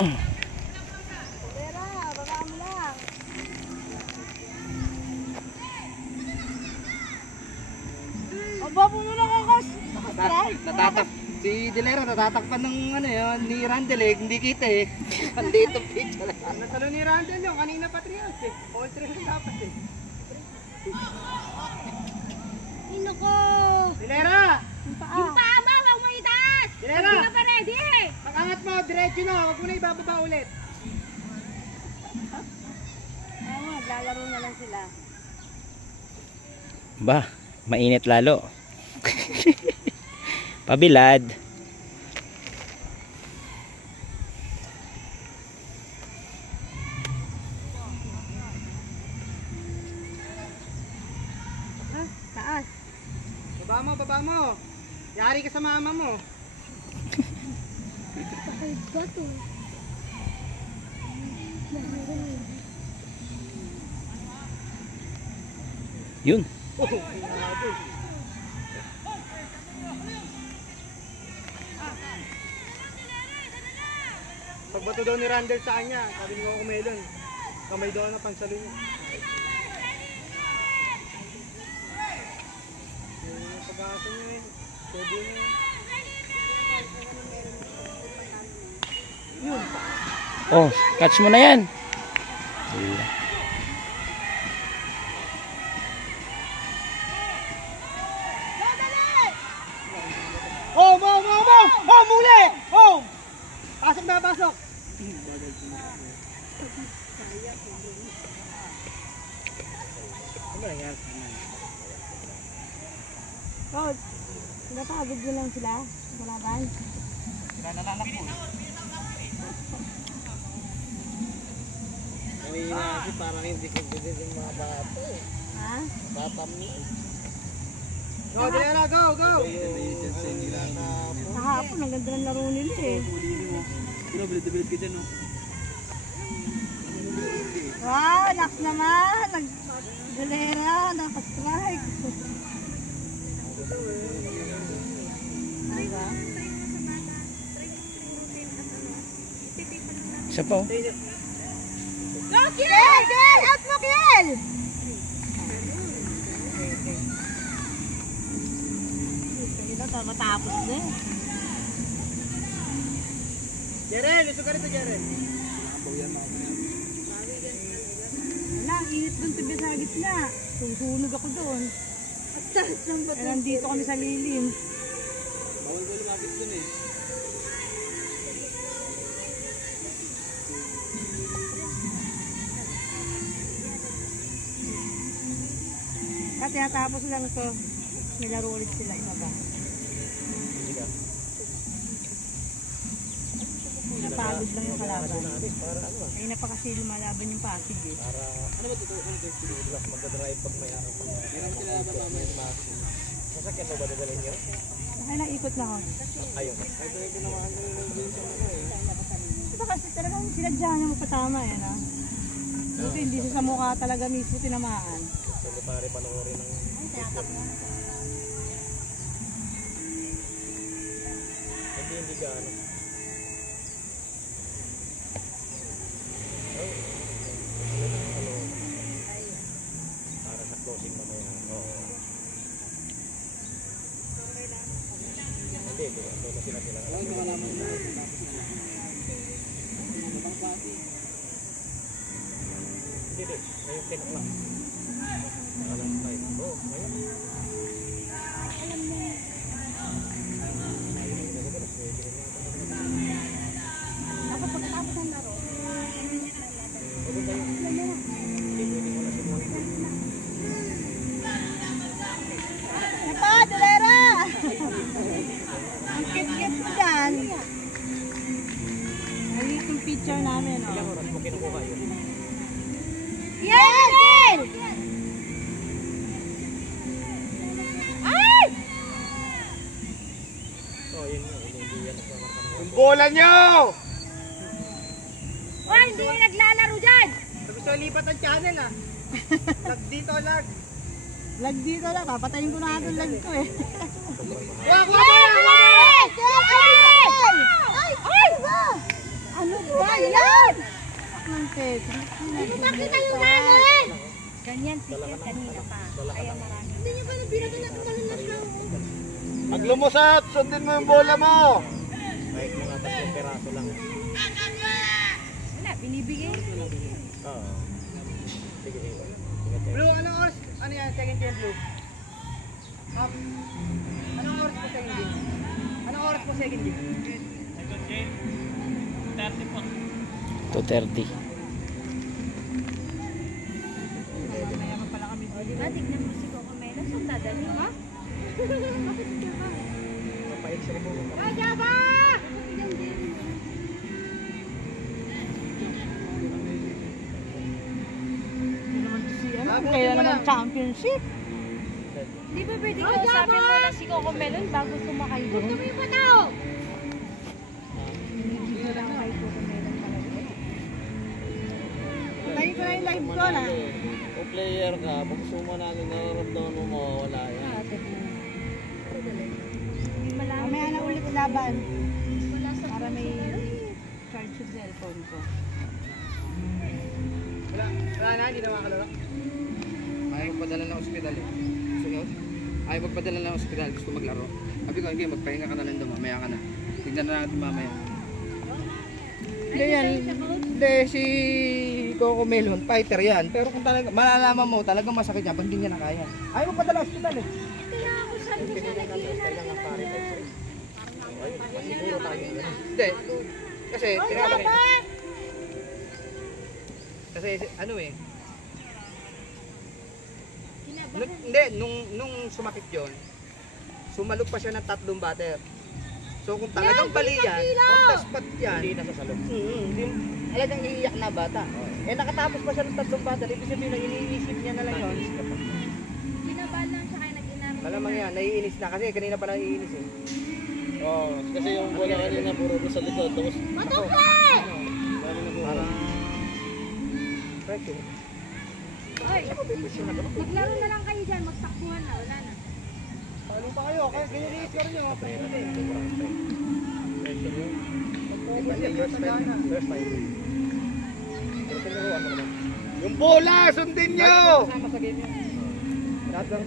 Pera, baba mo lang. Aba po mo lang ako. Natatak. Si Delera natatakpan ng ano yun, ni Randall eh, hindi kita eh. Andito picture. Nasalo ni Randall yun, kanina pa 3 ounce eh. All 3 ounce dapat eh. Sino ko? Delera! Yung paa ba? Huwag mo itaas! Delera! Hindi ka pa ready eh! Pag-angat mo, diretso na, huwag mo na ibababa ulit. Ayaw mo, naglalaro na lang sila. Ba, mainit lalo. Pabilad. Ha? Taas. Baba mo. Yari ka sa mama mo. Pakay gato. Yun. Pagbato daw ni Randall sa kanya, sabi ni Coco Melon, kamay daw na pansalo niya. Yung pag-aso niya eh, sebo niya. Yun. Oh, catch mo na yan. Home! Home muli! Home! Pasok na, pasok! Ano yan? Coach, napagod mo lang sila? Malaban? Sila nalanak mo. Kanina kasi parang hindi ko bilhin yung mga bata eh. Ha? Bata mo. Go, Delera, go! Kahapon, ang ganda ng laro nila eh. Pero bilid ka dyan, no? Wow, lakas naman! Nag-galera, nakastrike. Diba? Isa pa oh. Go, Kiel! Kiel! Out mo, Kiel! Ito, matapos na eh. Jeren, lusog ka rito, Jeren. Wala, ang init doon sa sa gitna. Susunog ako doon. At taas ng bato. Nandito kami sa lilim. Bawal ko lumapit doon eh. At tinatapos lang ito. May laro ulit sila ibaba. Napagod lang yung kalaban. Ay na pa kasi lumalaban yung Pasig eh. Ano ba dito? Magdadrive pag may araw pa. Meron sila ba mamaya yung Pasig? Masakyan mo ba dadalhin nyo? Ay naikot na ako. Ayun. Ay ito yung ginawahan ko yung din sa mga eh. Ito kasi talagang sinadya niya magpatama eh. No? Buti hindi siya sa mukha talaga mismo tinamaan. Hindi pare panoorin ng... Ay, tiyatap mo. Hindi gaano. Para sa closing mamaya. Oo. Hindi, doon na sila. Alam ko malaman na. Hindi, ngayon 10 o'clock. Alam tayo. Oo, ngayon. Dapat pagkatapos ng laro. Ito, Delera! Ang kit-kit mo dyan. Ayun yung picture namin. Ilang oras mo kinukuha yun? Yes! Ay! Oo, yun yun. Hindi yan nagmamarka ng yung bola nyo! Ay, hindi yung naglalaro dyan! Gusto lipat ang channel ah. Lag dito, lag. Lag dito lang, papatayin ko na ito lag ko eh. Wag! Yes! Yes! Ay! Ay! Ay! Ano ba? Lumusat! Sundin mo yung bola mo! Kahit mga 3 peraso lang. Wala, binibigay. Oo. Sige, sige. Blue, anong oras? Ano yan? Second game, Blue? Up. Anong oras po second game? Anong oras po second game? 2:30. Mayaman pala kami. O, di ba? Tignan mo si Coco Melo. Saan dadali? Ha? Bakit ka ba? Mapait siya mo. Kaya ba? Hindi naman to si ano. Kaya naman championship. Di ba pwede kausapin mo lang si Coco Melon bago sumakay doon? Huwag kami pa tao! Tayo ko na yung live ko na. Kung player ka, pag sumo namin nararamdaman mo mawawala yan. Hindi malaman. Mamaya na ulit laban. Para may charge yung cellphone ko. Wala na, hindi na makakalala. Ayaw magpadala ng ospital eh. Gusto nyo? Ayaw magpadala ng ospital, gusto maglaro. Sabi ko, hindi, magpahinga ka na lang doon, mamaya ka na. Tignan na natin mamaya. Hindi yan, hindi si Coco Melon, fighter yan. Pero kung talaga, malalaman mo, talagang masakit yan pag hindi niya na kaya. Ayaw magpadala ng ospital eh. Kaya ako saan ko siya nag-iinal. Masiguro tayo. Hindi, kasi, tinatanong. Kasi ano eh, hindi, nung sumakit yon, sumalok pa siya ng 3 batter. So kung talagang bali yan, on the spot yan, Hindi na sasalog. alagang iiyak na bata. Eh nakatapos pa siya ng 3 batter, ibig sabihin na iniisip niya na lang yun. Kinabahan lang siya kaya nag-inal. Malamang yan, naiinis na kasi kanina pa naiinis eh. Oo, kasi yung bola kanina puro doon sa likod. Tapos, Matukay! Parang, correct eh. Oy, maglaro na lang kayo dyan. Magtakbuhan na. Wala na. Paano pa kayo? Kaya giniliis ka rin yung mga pressure eh. first time. Yung bola, sundin nyo! Kasama sa game yun. Lahat ng